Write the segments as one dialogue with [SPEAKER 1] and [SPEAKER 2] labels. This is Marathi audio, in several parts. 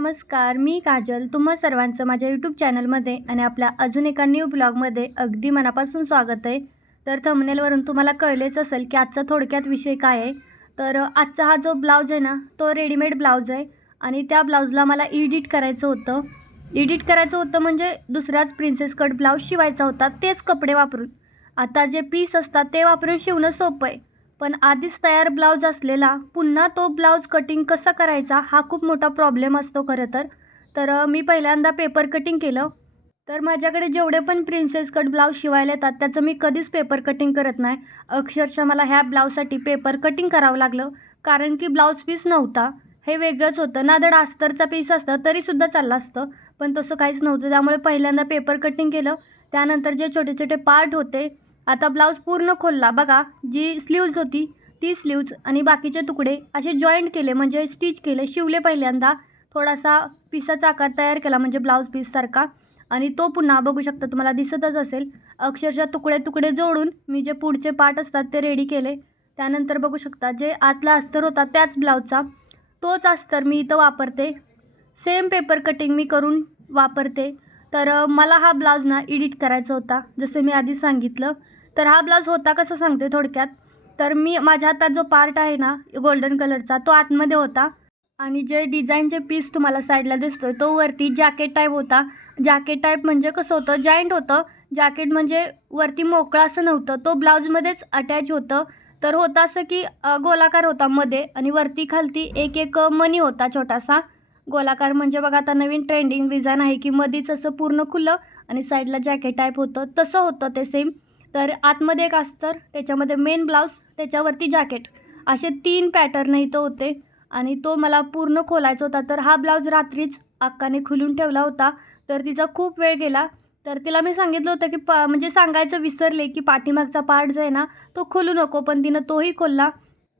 [SPEAKER 1] नमस्कार मी काजल. तुम्हा सर्वांचं माझ्या यूट्यूब चॅनलमध्ये आणि आपल्या अजून एका न्यू ब्लॉगमध्ये अगदी मनापासून स्वागत आहे. तर थंबनेलवरून तुम्हाला कळलेच असेल की आजचा थोडक्यात विषय काय आहे. तर आजचा हा जो ब्लाऊज आहे ना तो रेडीमेड ब्लाऊज आहे आणि त्या ब्लाऊजला मला एडिट करायचं होतं. एडिट करायचं होतं म्हणजे दुसऱ्याच प्रिन्सेस कट ब्लाऊज शिवायचा होता तेच कपडे वापरून. आता जे पीस असतात ते वापरून शिवणं सोपं आहे. पण आधीच तयार ब्लाऊज असलेला पुन्हा तो ब्लाऊज कटिंग कसा करायचा हा खूप मोठा प्रॉब्लेम असतो खरं तर. तर मी पहिल्यांदा पेपर कटिंग केलं. तर माझ्याकडे जेवढे पण प्रिन्सेस कट ब्लाऊज शिवायला येतात त्याचं मी कधीच पेपर कटिंग करत नाही. अक्षरशः मला ह्या ब्लाऊजसाठी पेपर कटिंग करावं लागलं कारण की ब्लाऊज पीस नव्हता. हे वेगळंच होतं. ना धड अस्तरचा पीस असतं तरीसुद्धा चाललं असतं. पण तसं काहीच नव्हतं. त्यामुळे पहिल्यांदा पेपर कटिंग केलं. त्यानंतर जे छोटे छोटे पार्ट होते आता ब्लाऊज पूर्ण खोलला. बघा जी स्लीव्ज होती ती स्लीव्ज आणि बाकीचे तुकडे असे जॉईंट केले म्हणजे स्टिच केले शिवले पहिल्यांदा. थोडासा पिसाचा आकार तयार केला म्हणजे ब्लाऊज पीससारखा आणि तो पुन्हा बघू शकता तुम्हाला दिसतच असेल. अक्षरशः तुकडे तुकडे जोडून मी जे पुढचे पार्ट असतात ते रेडी केले. त्यानंतर बघू शकता जे आतला अस्तर होता त्याच ब्लाऊजचा. तोच अस्तर मी इथं वापरते. सेम पेपर कटिंग मी करून वापरते. तर मला हा ब्लाऊज ना एडिट करायचा होता जसं मी आधी सांगितलं. तर हा ब्लाऊज होता कसं सांगते थोडक्यात? तर मी माझ्या हातात जो पार्ट आहे ना गोल्डन कलरचा तो आतमध्ये होता. आणि जे डिझाईनचे पीस तुम्हाला साईडला दिसतोय तो वरती जॅकेट टाईप होता. जॅकेट टाईप म्हणजे कसं होतं? जॉईंट होतं. जॅकेट म्हणजे वरती मोकळं असं नव्हतं. तो ब्लाऊजमध्येच अटॅच होतं. तर होतं असं की गोलाकार होता मध्ये आणि वरती खालती एक एक मनी होता छोटासा. गोलाकार म्हणजे बघा आता नवीन ट्रेंडिंग डिझाईन आहे की मधीच असं पूर्ण खुलं आणि साईडला जॅकेट टाईप होतं. तसं होतं ते सेम तर आतमध्ये एक अस्तर त्याच्यामध्ये मेन ब्लाऊज त्याच्यावरती जॅकेट असे तीन पॅटर्न इथं होते आणि तो मला पूर्ण खोलायचा होता. तर हा ब्लाऊज रात्रीच अक्काने खुलून ठेवला होता. तर तिचा खूप वेळ गेला. तर तिला मी सांगितलं होतं की प म्हणजे सांगायचं विसरले की पाठीमागचा पार्ट जो आहे ना तो खोलू नको. पण तिनं तोही खोलला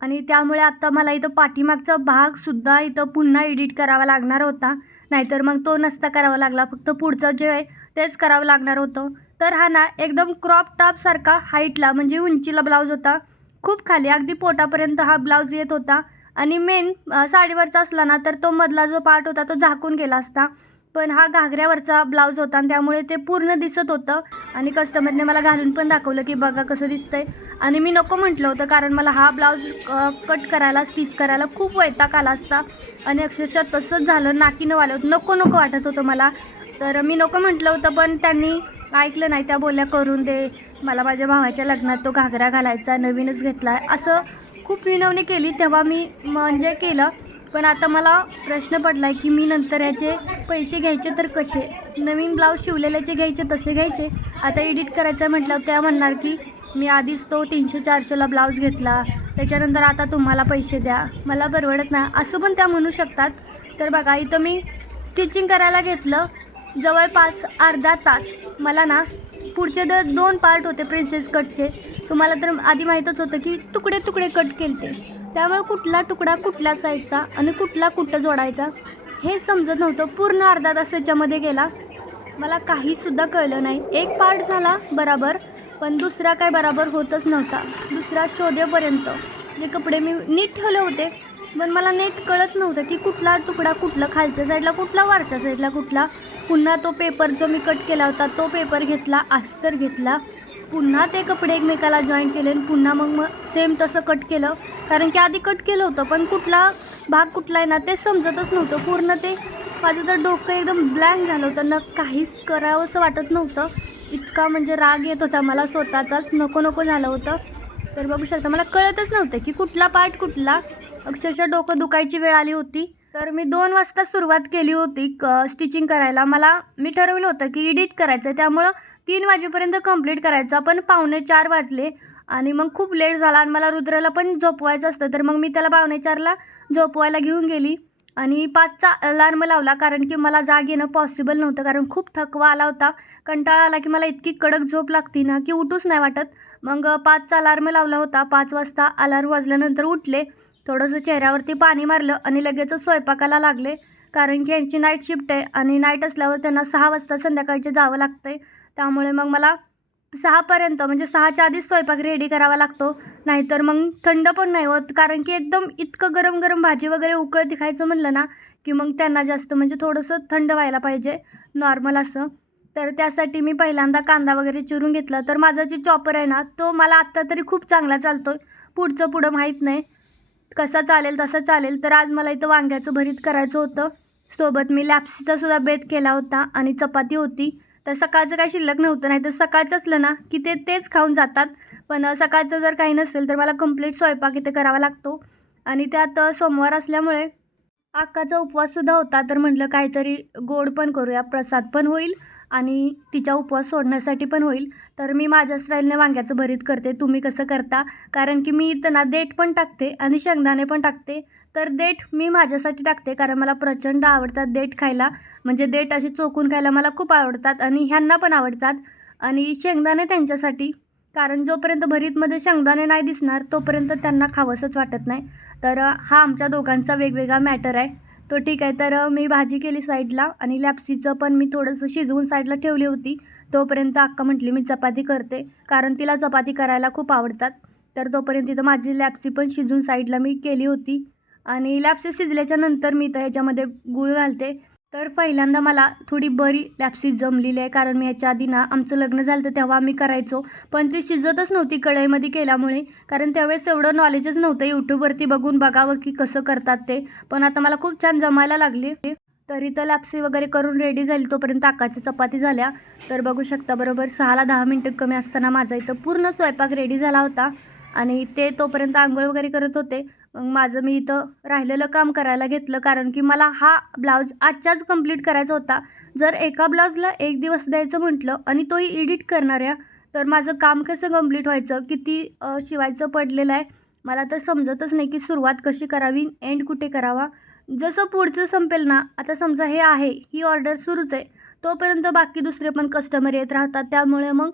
[SPEAKER 1] आणि त्यामुळे आत्ता मला इथं पाठीमागचा भागसुद्धा इथं पुन्हा एडिट करावा लागणार होता. नाहीतर मग तो नसता करावा लागला. फक्त पुढचं जे आहे तेच करावं लागणार होतं. तर हा ना एकदम क्रॉप टॉपसारखा हाईटला म्हणजे उंचीला ब्लाऊज होता. खूप खाली अगदी पोटापर्यंत हा ब्लाऊज येत होता. आणि मेन साडीवरचा असला ना तर तो मधला जो पार्ट होता तो झाकून गेला असता. पण हा घागऱ्यावरचा ब्लाऊज होता आणि त्यामुळे ते पूर्ण दिसत होतं. आणि कस्टमरने मला घालून पण दाखवलं की बघा कसं दिसतंय. आणि मी नको म्हटलं होतं कारण मला हा ब्लाऊज कट करायला स्टिच करायला खूप वैताग आला असता. आणि अक्षरशः तसंच झालं नाकीनं वालं होतं. नको नको वाटत होतं मला. तर मी नको म्हटलं होतं पण त्यांनी ऐकलं नाही त्या बोल्या करून दे. मला माझ्या भावाच्या लग्नात तो घागरा घालायचा नवीनच घेतला. आहे असं खूप विनवणी केली. तेव्हा मी म्हणजे केलं. पण आता मला प्रश्न पडला आहे की मी नंतर याचे पैसे घ्यायचे तर कसे? नवीन ब्लाऊज शिवलेल्याचे घ्यायचे तसे घ्यायचे? आता एडिट करायचं म्हटल्यावर त्या म्हणणार की मी आधीच तो तीनशे चारशेला ब्लाऊज घेतला. त्याच्यानंतर आता तुम्हाला पैसे द्या. मला परवडत नाही. असं पण त्या म्हणू शकतात. तर बघा इथं मी स्टिचिंग करायला घेतलं. जवळपास अर्धा तास. मला ना पुढचे दर दोन पार्ट होते प्रिन्सेस कटचे तुम्हाला तर आधी माहीतच होतं की तुकडे तुकडे कट केलते. त्यामुळे कुठला तुकडा कुठल्या साईडचा आणि कुठला कुठं जोडायचा हे समजत नव्हतं. पूर्ण अर्धा तास याच्यामध्ये गेला. मला काहीसुद्धा कळलं नाही. एक पार्ट झाला बराबर पण दुसरा काय बराबर होतच नव्हता. दुसरा शोधेपर्यंत. जे कपडे मी नीट ठेवले होते पण मला नीट कळत नव्हतं की कुठला तुकडा कुठला खालच्या साईडला कुठला वरच्या साईडला कुठला पुन्हा तो पेपर जो मी कट केला होता तो पेपर घेतला अस्तर घेतला. पुन्हा ते कपडे एकमेकाला जॉईन केले आणि पुन्हा मग मग सेम तसं कट केलं. कारण की आधी कट केलं होतं पण कुठला भाग कुठला आहे ना ते समजतच नव्हतं. पूर्ण ते माझं तर डोकं एकदम ब्लँक झालं होतं. न काहीच करावं असं वाटत नव्हतं. इतका म्हणजे राग येत होता मला स्वतःचाच. नको नको झालं होतं. तर बघू शकता मला कळतच नव्हतं की कुठला पार्ट कुठला. अक्षरशः डोकं दुखायची वेळ आली होती. तर मी दोन वाजता सुरुवात केली होती क स्टिचिंग करायला. मला मी ठरवलं होतं की एडिट करायचं आहे त्यामुळं तीन वाजेपर्यंत कंप्लीट करायचं. पण पावणे चार वाजले आणि मग खूप लेट झाला आणि मला रुद्राला पण झोपवायचं असतं. तर मग मी त्याला पावणे चारला झोपवायला घेऊन गेली आणि पाचचा अलार्म लावला कारण की मला जाग येणं पॉसिबल नव्हतं. कारण खूप थकवा आला होता. कंटाळा आला की मला इतकी कडक झोप लागती ना की उठूच नाही वाटत. मग पाचचा अलार्म लावला होता. पाच वाजता अलार्म वाजल्यानंतर उठले. थोडंसं चेहऱ्यावरती पाणी मारलं आणि लगेच स्वयंपाकाला लागले. कारण की यांची नाईट शिफ्ट आहे आणि नाईट असल्यावर त्यांना सहा वाजता संध्याकाळचे जावं लागतं आहे त्यामुळे मग मला सहापर्यंत म्हणजे सहाच्या आधीच स्वयंपाक रेडी करावा लागतो. नाहीतर मग थंड पण नाही होत. कारण की एकदम इतकं गरम गरम भाजी वगैरे उकळती खायचं म्हणलं ना की मग त्यांना जास्त म्हणजे थोडंसं थंड व्हायला पाहिजे. नॉर्मल असं. तर त्यासाठी मी पहिल्यांदा कांदा वगैरे चिरून घेतला. तर माझा जे चॉपर आहे ना तो मला आत्ता तरी खूप चांगला चालतो पुढचं पुढं माहीत नाही. कसा चालेल तसा चालेल. तर आज मला इथं वांग्याचं भरीत करायचं होतं. सोबत मी लॅप्सीचा सुद्धा बेत केला होता आणि चपाती होती. तर सकाळचं काही शिल्लक नव्हतं नाही तर सकाळचं असलं ना की ते तेच खाऊन जातात. पण सकाळचं जर काही नसेल तर मला कंप्लीट स्वयंपाक इथे करावा लागतो. आणि त्यात सोमवार असल्यामुळे अक्काचा उपवाससुद्धा होता. तर म्हटलं काहीतरी गोड पण करूया प्रसाद पण होईल. आणि तिचा उपवास सोडण्यासाठी पण होईल. तर मी माझ्या स्टाईलने वांग्याचं भरीत करते. तुम्ही कसं करता? कारण की मी त्यांना देठ पण टाकते आणि शेंगदाणे पण टाकते. तर देठ मी माझ्यासाठी टाकते कारण मला प्रचंड आवडतात देठ खायला. म्हणजे देठ असे चोकून खायला मला खूप आवडतात आणि ह्यांना पण आवडतात. आणि शेंगदाणे त्यांच्यासाठी. कारण जोपर्यंत भरीतमध्ये शेंगदाणे नाही दिसणार तोपर्यंत त्यांना खावंसंच वाटत नाही. तर हा आमच्या दोघांचा वेगवेगळा मॅटर आहे. तो ठीक आहे तर मी भाजी केली साईडला आणि लॅप्सीचं पण मी थोडंसं शिजवून साईडला ठेवली होती. तोपर्यंत अक्का म्हटली मी चपाती करते. कारण तिला चपाती करायला खूप आवडतात. तर तोपर्यंत तिथं माझी लॅप्सी पण शिजवून साईडला मी केली होती. आणि लॅप्सी शिजल्याच्या नंतर मी तर ह्याच्यामध्ये गूळ घालते. तर पहिल्यांदा मला थोडी बरी लॅप्सी जमलेली आहे कारण मी ह्याच्या आधी ना आमचं लग्न झालं तर तेव्हा आम्ही करायचो. पण ती शिजतच नव्हती कढईमध्ये केल्यामुळे कारण त्यावेळेस एवढं नॉलेजच नव्हतं यूट्यूबवरती बघून बघावं की कसं करतात ते. पण आता मला खूप छान जमायला लागली तर लॅप्सी वगैरे करून रेडी झाली तोपर्यंत आकाच्या चपाती झाल्या. तर बघू शकता बरोबर सहाला दहा मिनटं कमी असताना माझा इथं पूर्ण स्वयंपाक रेडी झाला होता. आणि ते तोपर्यंत आंघोळ वगैरे करत होते. मग माझं मी इथं राहिलेलं काम करायला घेतलं. कारण की मला हा ब्लाऊज आजच्याच कंप्लीट करायचा होता. जर एका ब्लाऊजला एक दिवस द्यायचं म्हटलं आणि तोही एडिट करणाऱ्या तर माझं काम कसं कंप्लीट व्हायचं? किती शिवायचं पडलेलं आहे? मला तर समजतच नाही की सुरुवात कशी करावी एंड कुठे करावा? जसं पुढचं संपेल ना आता समजा हे आहे ही ऑर्डर सुरूच आहे. तोपर्यंत बाकी दुसरे पण कस्टमर येत राहतात. त्यामुळे मग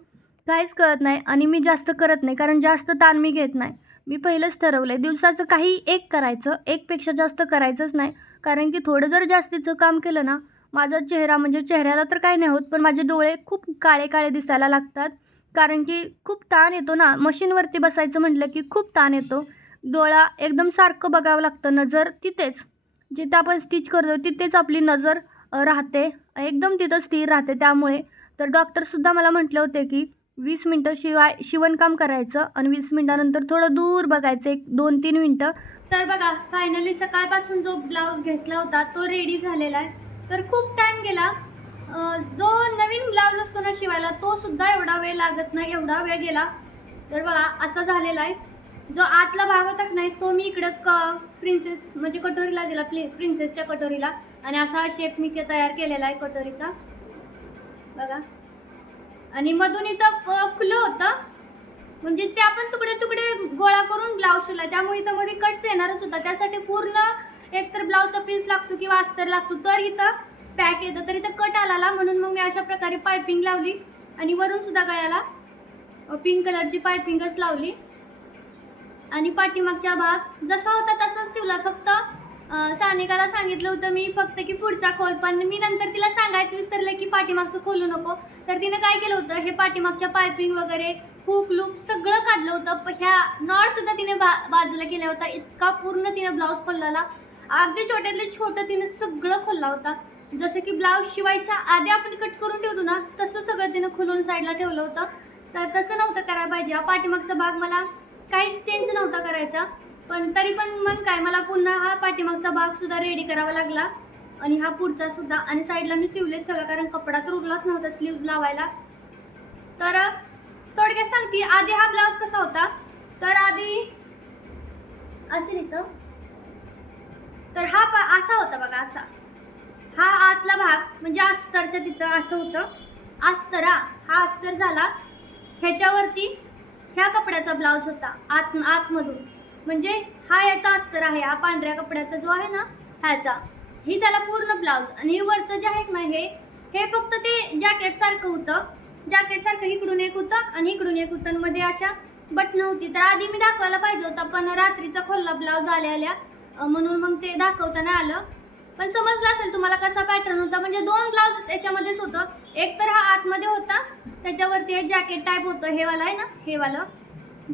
[SPEAKER 1] काहीच कळत नाही आणि मी जास्त करत नाही कारण जास्त ताण मी घेत नाही. मी पहिलंच ठरवलं आहे दिवसाचं काही एक करायचं एकपेक्षा जास्त करायचंच नाही. कारण की थोडं जर जास्तीचं काम केलं ना माझा चेहरा म्हणजे चेहऱ्याला तर काही नाही होत पण माझे डोळे खूप काळे काळे दिसायला लागतात. कारण की खूप ताण येतो ना मशीनवरती बसायचं म्हटलं की खूप ताण येतो. डोळा एकदम सारखं बघावं लागतं नजर तिथेच. जिथं आपण स्टिच करतो तिथेच आपली नजर राहते. एकदम तिथं स्थिर राहते त्यामुळे. तर डॉक्टरसुद्धा मला म्हटले होते की वीस मिनटं शिवाय शिवणकाम करायचं आणि वीस मिनटानंतर थोडं दूर बघायचं एक दोन तीन मिनटं. तर बघा फायनली सकाळपासून जो ब्लाऊज घेतला होता तो रेडी झालेला आहे. तर खूप टाईम गेला. जो नवीन ब्लाऊज असतो ना शिवायला तो सुद्धा एवढा वेळ लागत नाही एवढा वेळ गेला. तर बघा असा झालेला आहे. जो आतला भाग होता की नाही तो मी इकडं क प्रिन्सेस म्हणजे कटोरीला दिला प्ले प्रिन्सेसच्या कटोरीला. आणि असा शेप मी ते तयार केलेला आहे कटोरीचा. बघा. आणि मधून इथं खुलं होतं. म्हणजे ते आपण तुकडे तुकडे गोळा करून ब्लाऊज शिवला. त्यामुळे इथं मध्ये कट्स येणारच होता. त्यासाठी पूर्ण एकतर ब्लाऊजचा पीस लागतो किंवा अस्तर लागतो तर इथं पॅक येतं. तर इथं कट आला म्हणून मग मी अशा प्रकारे पायपिंग लावली. आणि वरून सुद्धा गळ्याला पिंक कलरची पायपिंगच लावली. आणि पाठीमागचा भाग जसा होता तसाच ठेवला. फक्त सानिकाला सांगितलं होतं मी फक्त की पुढचा खोल पण मी नंतर तिला सांगायचं विसरलं की पाठीमागचं खोलू नको. तर तिनं काय केलं होतं हे पाठीमागच्या पायपिंग वगैरे हुक लूप सगळं काढलं होतं. प- ह्या नॉट सुद्धा तिने बा बाजूला केला होता इतका पूर्ण तिनं ब्लाऊज खोललेला. अगदी छोट्यातले छोटं तिनं सगळं खोलला होता. जसं की ब्लाऊज शिवायच्या आधी आपण कट करून ठेवतो ना तसं सगळं तिनं खोलून साईडला ठेवलं होतं. तर तसं नव्हतं करायला पाहिजे. हा पाठीमागचा भाग मला काहीच चेंज नव्हता करायचा. पण तरी पण मग काय मला पुन्हा हा पाठीमागचा भाग सुद्धा रेडी करावा लागला. आणि हा पुढचा सुद्धा. आणि साईडला मी स्लीवलेस ठेवला कारण कपडा तर उरलाच नव्हता स्लीव्ज लावायला. तर थोडक्यात सांगते आधी हा ब्लाऊज कसा होता? तर आधी असेल इथं तर हा पा असा होता बघा असा. हा आतला भाग म्हणजे अस्तरच्या तिथं असं होतं. अस्तरा हा अस्तर झाला. ह्याच्यावरती ह्या कपड्याचा ब्लाऊज होता आत आतमधून. म्हणजे हा याचा अस्तर आहे हा पांढऱ्या कपड्याचा जो आहे ना ह्याचा. ही झाला पूर्ण ब्लाऊज आणि हे वरचं जे आहे ना हे हे फक्त ते जॅकेटसारखं होतं. जॅकेटसारखं इकडून एक होतं आणि इकडून एक होतं. मध्ये अशा बटणं होती. तर आधी मी दाखवायला पाहिजे होता पण रात्रीचा खोलला ब्लाऊज आल्या आल्या म्हणून मग ते दाखवताना आलं. पण समजलं असेल तुम्हाला कसा पॅटर्न होता. म्हणजे दोन ब्लाऊज त्याच्यामध्येच होतं. एक तर हा आतमध्ये होता त्याच्यावरती हे जॅकेट टाईप होतं. हे वाला आहे ना हे वालं.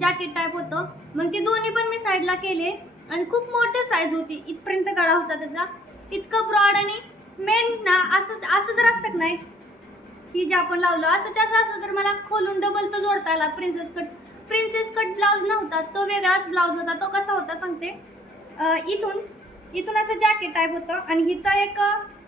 [SPEAKER 1] जॅकेट टाईप होतं. मग ते दोन्ही पण मी साईडला केले. आणि खूप मोठं साईज होती. इथपर्यंत गळा होता त्याचा. इतकं ब्रॉड आणि मेन ना असं असं जर असतं का नाही? ही जे आपण लावलं असंच असं असं तर मला खोलून डबल तो जोडता आला. Princess cut princess cut blouse नव्हताच तो वेगळाच ब्लाऊज होता. तो कसा होता सांगते? इथून इथून असं जॅकेट टाईप होतं. आणि इथं एक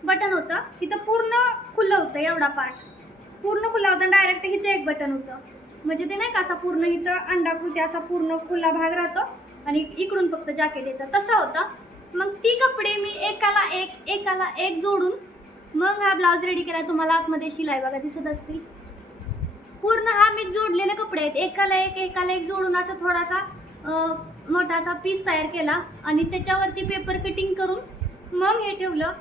[SPEAKER 1] बटन होतं. इथं पूर्ण खुलं होतं एवढा पार्ट पूर्ण खुला होता डायरेक्ट इथे एक बटन होतं. म्हणजे ते नाही का असा पूर्ण इथं अंडाकृती असा पूर्ण खुला भाग राहतो आणि इकडून फक्त जॅकेट येतं. तसा होता. मग ती कपडे मी एकाला एक एकाला एक जोडून मग हा ब्लाऊज रेडी केला. तुम्हाला आतमध्ये शिलाई बघा दिसत असतील. पूर्ण हा मी जोडलेले कपडे आहेत. एकाला एक एकाला एक जोडून असा थोडासा मोठा मोठासा पीस तयार केला आणि त्याच्यावरती पेपर कटिंग करून मग हे ठेवलं.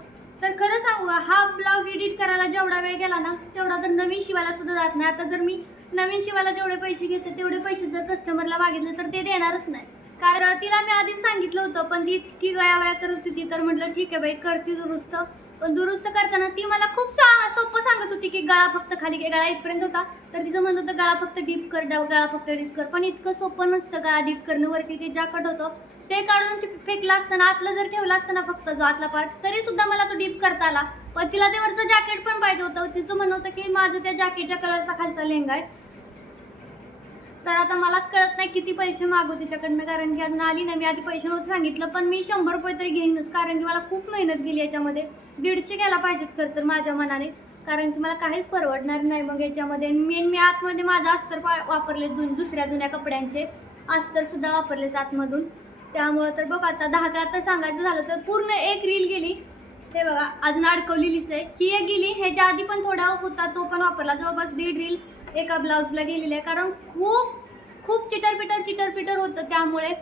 [SPEAKER 1] तर खरं सांगू हा ब्लाऊज एडिट करायला जेवढा वेळ गेला ना तेवढा तर नवीन शिवायला सुद्धा जात नाही. आता जर मी नवीन शिवाला जेवढे पैसे घेते तेवढे पैसे जर कस्टमरला मागितले तर ते देणारच नाही. कारण तिला मी आधीच सांगितलं होतं पण ती इतकी गयावया करत होती तर म्हटलं ठीक आहे बाई करते दुरुस्त. पण दुरुस्त करताना ती मला खूप सा सोपं सांगत होती की गळा फक्त खाली गळा इथपर्यंत होता. तर तिचं म्हणत होतं गळा फक्त डीप कर गळा फक्त डीप कर. पण इतकं सोपं नसतं गळा डीप करणं वरती ते जॅकेट होतं ते काढून फेकलं असताना आतलं जर ठेवलं असताना फक्त जो आतला पार्ट तरी सुद्धा मला तो डीप करता आला. पण तिला ते वरचं जॅकेट पण पाहिजे होतं. तिचं म्हणणं होतं की माझं त्या जॅकेटच्या कलरचा खालचा लेंगा आहे. तर आता मलाच कळत नाही किती पैसे मागू तिच्याकडनं कारण की अजून आली नाही. मी आधी पैसे नव्हतं सांगितलं पण मी शंभर रुपये तरी घेईनच कारण की मला खूप मेहनत गेली याच्यामध्ये. दीडशे घ्यायला पाहिजेत खरं तर माझ्या मनाने कारण की मला काहीच परवडणार नाही मग याच्यामध्ये. मेन मी आतमध्ये माझं अस्तर पा वापरले दु दुसऱ्या जुन्या कपड्यांचे. अस्तरसुद्धा वापरलेत आतमधून. त्यामुळं तर बघ आता दहा का आता सांगायचं झालं तर पूर्ण एक रील गेली. हे बघा अजून अडकवलेलीच आहे. ही एक गेली ह्याच्या आधी पण थोडा होता तो पण वापरला. जवळपास दीड रील एका ब्लाऊजला गेलेली आहे. कारण खूप खूप चिटरपिटर चिटरपिटर होतं त्यामुळे.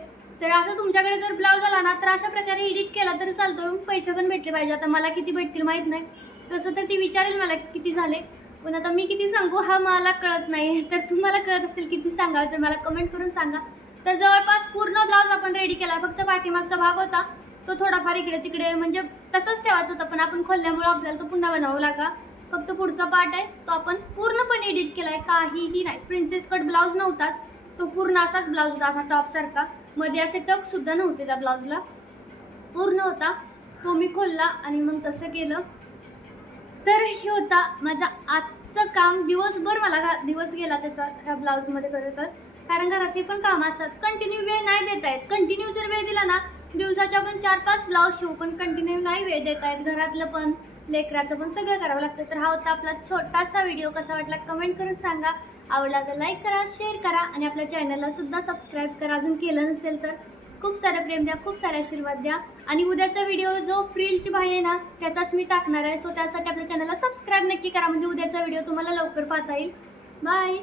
[SPEAKER 1] तर असं तुमच्याकडे जर ब्लाऊज आला ना तर अशा प्रकारे एडिट केला तरी चालतो पैसे पण भेटले पाहिजे. आता मला किती भेटतील माहीत नाही. तसं तर ती विचारेल मला किती झाले. पण आता मी किती सांगू हा मला कळत नाही. तर तुम्हाला कळत असेल किती सांगा तर मला कमेंट करून सांगा. तर जवळपास पूर्ण ब्लाऊज आपण रेडी केला. फक्त पाठीमागचा भाग होता. तो थोडाफार इकडे तिकडे म्हणजे तसंच ठेवायचा होता. पण आपण खोलल्यामुळे आपल्याला तो पुन्हा बनावा लागा फक्त पुढचा पार्ट आहे. तो आपण पूर्णपणे एडिट केला आहे काहीही नाही. प्रिन्सेस कट ब्लाऊज नव्हताच. तो पूर्ण असाच ब्लाऊज होता असा टॉपसारखा मध्ये असे टक सुद्धा नव्हते त्या ब्लाऊजला पूर्ण होता. तो मी खोलला आणि मग तसं केलं. तर हे होता माझा आजचं काम दिवसभर मला घा- दिवस गेला त्याचा ह्या ब्लाऊजमध्ये खरं तर. कारण घराचे पण कामं असतात. कंटिन्यू वेळ नाही देत आहेत कंटिन्यू जर वेळ दिला ना दिवसाच्या पण चार पाच ब्लाऊज शिवू पण कंटिन्यू नाही वेळ देत आहेत घरातलं पण. लेकराचं पण सगळं करावं लागतं. तर हा होता आपला छोटासा व्हिडिओ कसा वाटला कमेंट करून सांगा. आवडला तर लाईक करा शेअर करा आणि आपल्या चॅनलला सुद्धा सबस्क्राईब करा. अजून केलं नसेल तर खूप सारं प्रेम द्या खूप सारे आशीर्वाद द्या. आणि उद्याचा व्हिडिओ जो फ्रीलची भाई आहे ना त्याचाच मी टाकणार आहे. सो त्यासाठी आपल्या चॅनलला सबस्क्राईब नक्की करा. म्हणजे उद्याचा व्हिडिओ तुम्हाला लवकर पाहता येईल. बाय